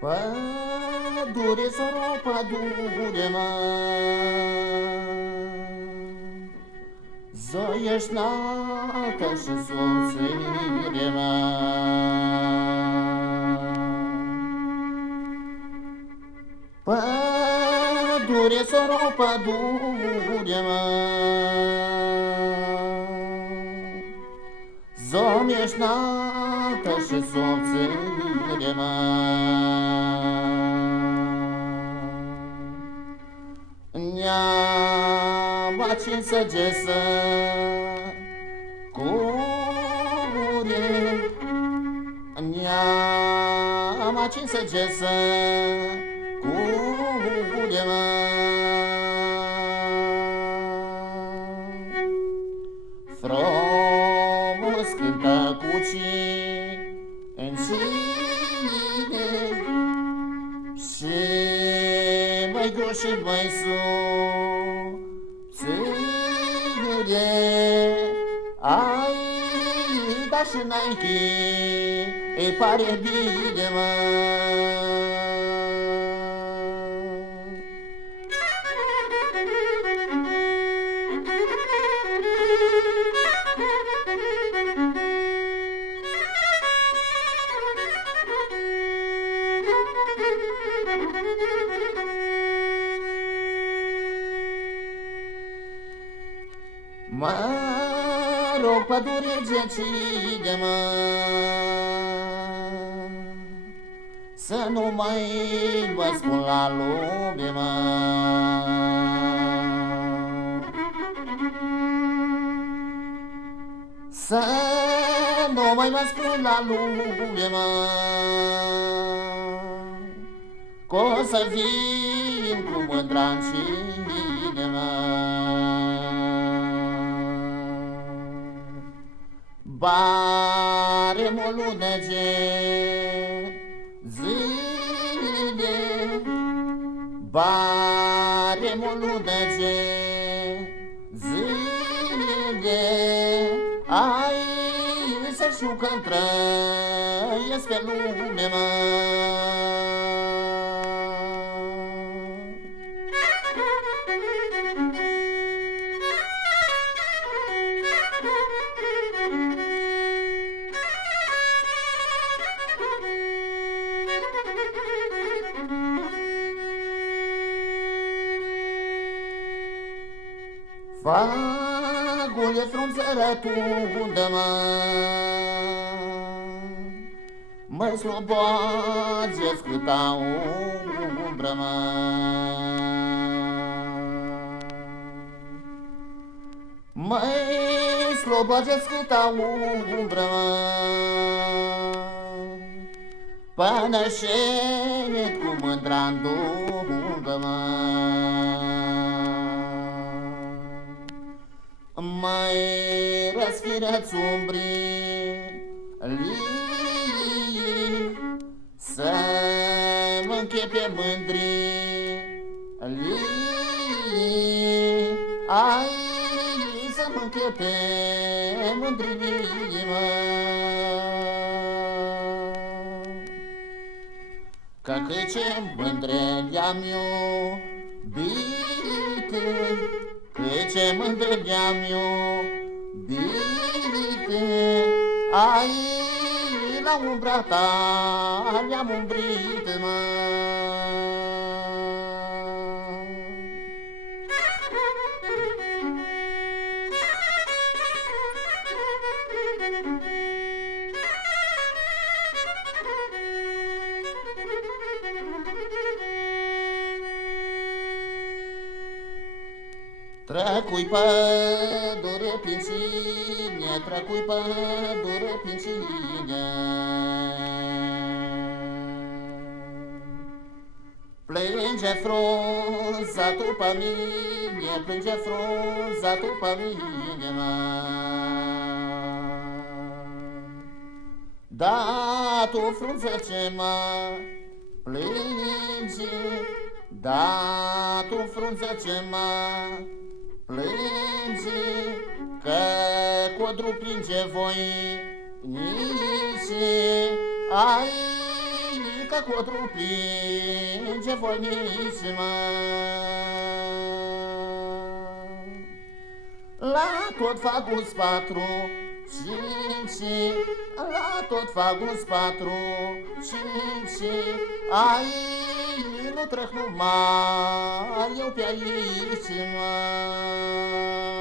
Pădure, soro, pădure, mă, zoiești înaltă și subțire, mă. Pădure, soro, pădure, mă, zoiești înaltă și subțire, mă. Ne-am acins săgesă cure, ne-am acins săgesă cure, mă. Frumos cântă cucii în cine și mai gros și mai subțire, ai, da și n-ai chi, îi pare bine, mă. Mă rog, pădure gecide, mă, să nu mai vă spun la lume, mă. Să nu mai vă spun la lume, mă, că o să vin cu mândra în cine, mă. Barem o lună de zile, barem o lună de zile, ai să știu că-mi trăiesc pe lume, mă. Fagule frunzără tundă, mă, măi slobogeți câta umbră, mă. Măi slobogeți câta umbră, mă, până șenet cu mândra-n dungă, mă. Mai răsfiră-ți umbrii lii, să mă închepe mândrii lii, ai să mă închepe mândrii, mă. Că cât ce mândre le-am iubite, cât ce mândre le-am iubite, ai la umbra ta le-am umbrit, mă. Trăcui pădure prin cine, trăcui pădure prin cine. Plânge frunza tu pe mine, plânge frunza tu pe mine, mă. Da, tu frunză ce mă plânge, da, tu frunză ce mă plânge, că codru plinge voi nici, ai, că codru plinge voi nici, mă. La tot fac gust 4, 5, la tot fac gust 4, 5, ai, nu trec numai eu pe aici, mă.